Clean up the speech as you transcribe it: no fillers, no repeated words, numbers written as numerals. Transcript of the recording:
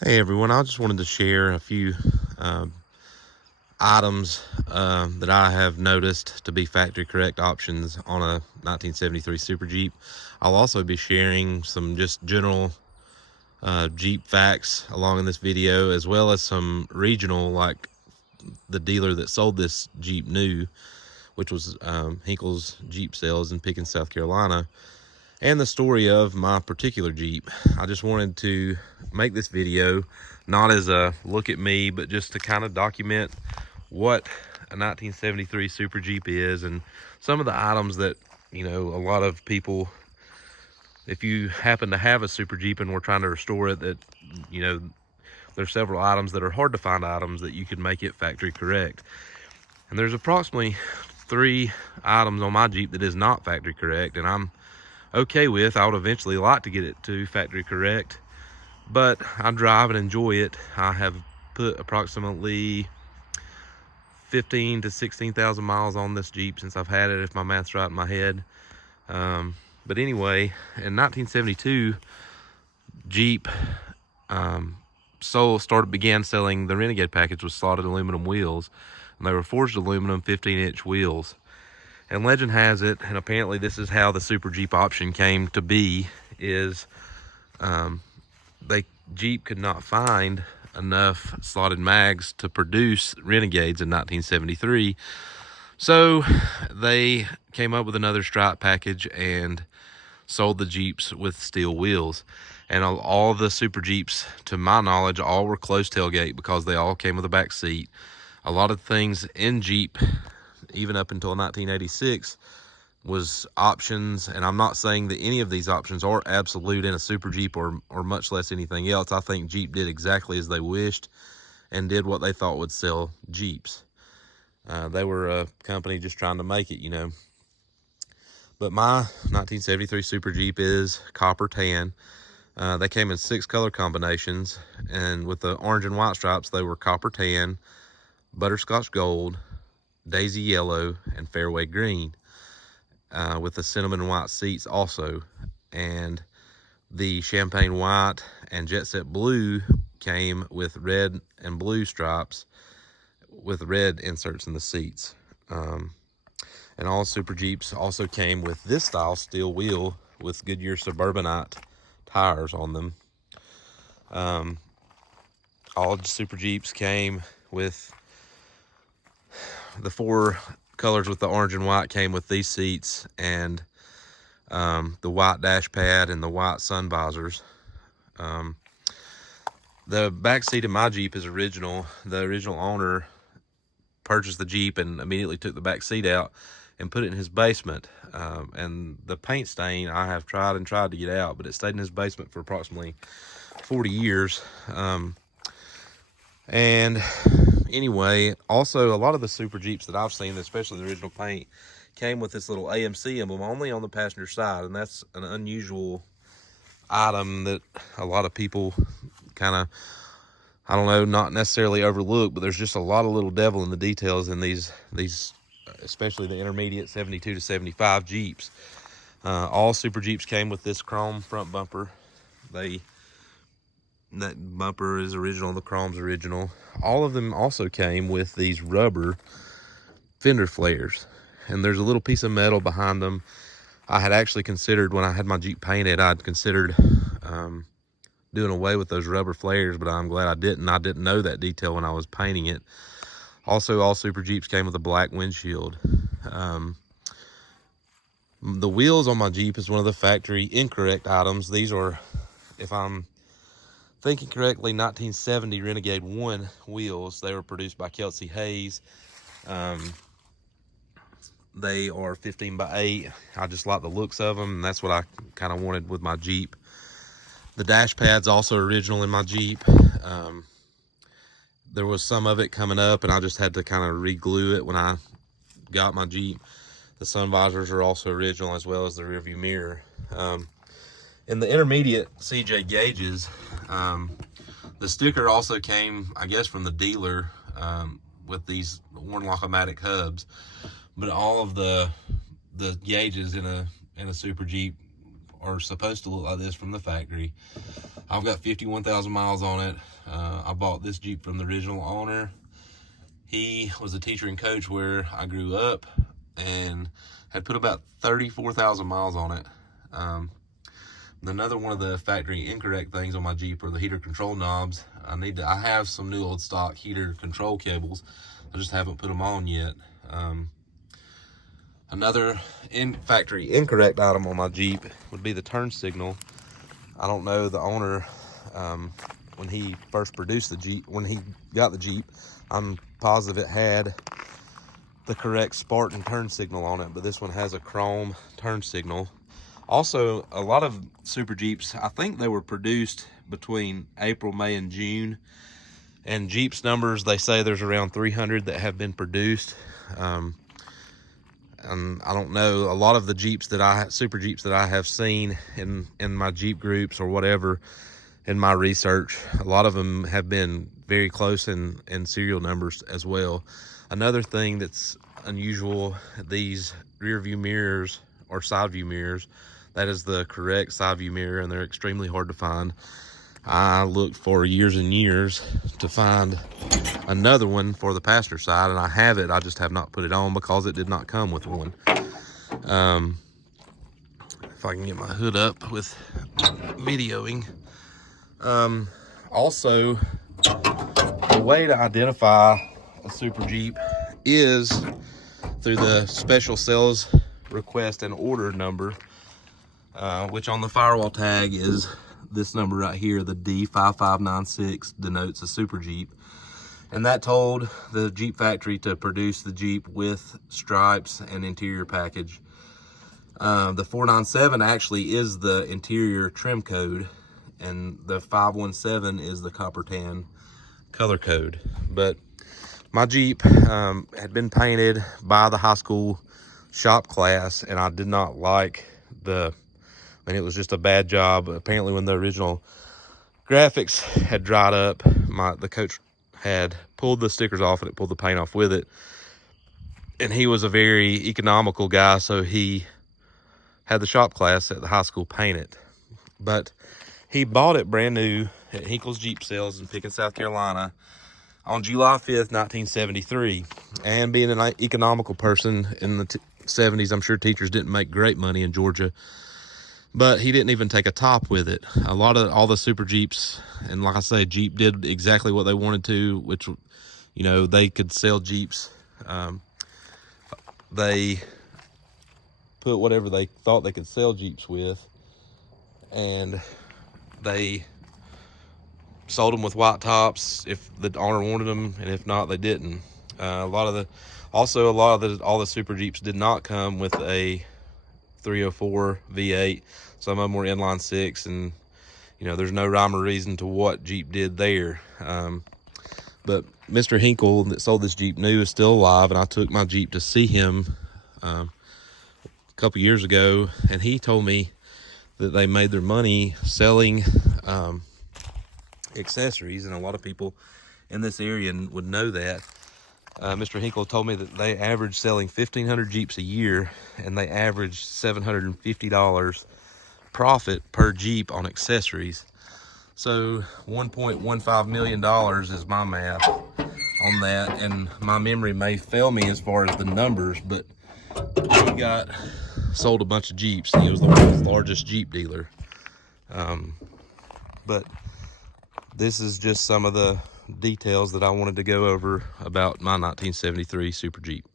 Hey everyone, I just wanted to share a few um, items that I have noticed to be factory correct options on a 1973 Super Jeep. I'll also be sharing some just general Jeep facts along in this video, as well as some regional, like the dealer that sold this Jeep new, which was Hinkle's Jeep Sales in Pickens, South Carolina, and the story of my particular Jeep. I just wanted to make this video not as a look at me, but just to kind of document what a 1973 Super Jeep is and some of the items that, a lot of people, if you happen to have a Super Jeep and we're trying to restore it, that, there's several items that are hard to find items that you could make it factory correct. And there's approximately 3 items on my Jeep that is not factory correct, and I'm okay with. I would eventually like to get it to factory correct, but I drive and enjoy it. I have put approximately 15 to 16,000 miles on this Jeep since I've had it, if my math's right in my head. But anyway, in 1972, Jeep began selling the Renegade package with slotted aluminum wheels, and they were forged aluminum 15-inch wheels. And legend has it, and apparently this is how the Super Jeep option came to be, is Jeep could not find enough slotted mags to produce Renegades in 1973. So they came up with another stripe package and sold the Jeeps with steel wheels. And all the Super Jeeps, to my knowledge, all were closed tailgate because they all came with a back seat. A lot of things in Jeep, even up until 1986, was options, and I'm not saying that any of these options are absolute in a Super Jeep or much less anything else. I think Jeep did exactly as they wished and did what they thought would sell Jeeps. They were a company just trying to make it. But my 1973 Super Jeep is copper tan. They came in 6 color combinations, and with the orange and white stripes, they were copper tan, butterscotch gold, daisy yellow, and fairway green. With the cinnamon white seats also, and the champagne white and jet set blue came with red and blue stripes with red inserts in the seats. And all Super Jeeps also came with this style steel wheel with Goodyear Suburbanite tires on them. All Super Jeeps came with the 4 colors with the orange and white came with these seats, and the white dash pad and the white sun visors. The back seat of my Jeep is original. The original owner purchased the Jeep and immediately took the back seat out and put it in his basement. And the paint stain, I have tried to get out, but it stayed in his basement for approximately 40 years. And anyway, also a lot of the Super Jeeps that I've seen, especially the original paint, came with this little AMC emblem only on the passenger side, and that's an unusual item that a lot of people kind of, I don't know, not necessarily overlook, but there's just a lot of little devil in the details in these especially the intermediate 72 to 75 Jeeps. All Super Jeeps came with this chrome front bumper. That bumper is original, the chrome's original. All of them also came with these rubber fender flares, and there's a little piece of metal behind them. I had actually considered, when I had my Jeep painted, I'd considered doing away with those rubber flares, but I'm glad I didn't. I didn't know that detail when I was painting it. Also, all Super Jeeps came with a black windshield. The wheels on my Jeep is one of the factory incorrect items. These are, if I'm thinking correctly, 1970 Renegade 1 wheels. They were produced by Kelsey Hayes. They are 15 by 8. I just like the looks of them, and that's what I kind of wanted with my Jeep. The dash pad's also original in my Jeep. There was some of it coming up, and I just had to kind of re-glue it when I got my Jeep. The sun visors are also original, as well as the rearview mirror. In the intermediate CJ gauges, the sticker also came, I guess, from the dealer with these Warnlock-O-Matic hubs. But all of the gauges in a Super Jeep are supposed to look like this from the factory. I've got 51,000 miles on it. I bought this Jeep from the original owner. He was a teacher and coach where I grew up and had put about 34,000 miles on it. Another one of the factory incorrect things on my Jeep are the heater control knobs. I have some new old stock heater control cables. I just haven't put them on yet. Another factory incorrect item on my Jeep would be the turn signal. I don't know the owner, when he first produced the Jeep, when he got the Jeep, I'm positive it had the correct Spartan turn signal on it, but this one has a chrome turn signal. Also, a lot of Super Jeeps, I think they were produced between April, May, and June. And Jeep's numbers, they say there's around 300 that have been produced. And I don't know, a lot of the Jeeps Super Jeeps that I have seen in my Jeep groups or whatever, in my research, a lot of them have been very close in serial numbers as well. Another thing that's unusual, these rear view mirrors or side view mirrors, that is the correct side view mirror, and they're extremely hard to find. I looked for years and years to find another one for the passenger side, and I have it. I just have not put it on because it did not come with one. If I can get my hood up with videoing. Also, the way to identify a Super Jeep is through the special sales request and order number, which on the firewall tag is this number right here. The D5596 denotes a Super Jeep, and that told the Jeep factory to produce the Jeep with stripes and interior package. The 497 actually is the interior trim code, and the 517 is the copper tan color code. But my Jeep had been painted by the high school shop class, and I did not like it was just a bad job. Apparently when the original graphics had dried up, the coach had pulled the stickers off and it pulled the paint off with it. And he was a very economical guy, so he had the shop class at the high school paint it. But he bought it brand new at Hinkle's Jeep Sales in Pickens, South Carolina on July 5th, 1973. And being an economical person in the 70s, I'm sure teachers didn't make great money in Georgia. But he didn't even take a top with it. All the Super Jeeps, and like I say, Jeep did exactly what they wanted to, which, they could sell Jeeps. They put whatever they thought they could sell Jeeps with, and they sold them with white tops if the owner wanted them, and if not, they didn't. All the Super Jeeps did not come with a 304 V8. Some of them were inline six, and there's no rhyme or reason to what Jeep did there. But Mr. Hinkle that sold this Jeep new is still alive, and I took my Jeep to see him a couple years ago, and he told me that they made their money selling accessories, and a lot of people in this area would know that. Mr. Hinkle told me that they average selling 1,500 Jeeps a year, and they average $750 profit per Jeep on accessories. So $1.15 million is my math on that, and my memory may fail me as far as the numbers, but he sold a bunch of Jeeps, and he was the world's largest Jeep dealer. But this is just some of the details that I wanted to go over about my 1973 Super Jeep.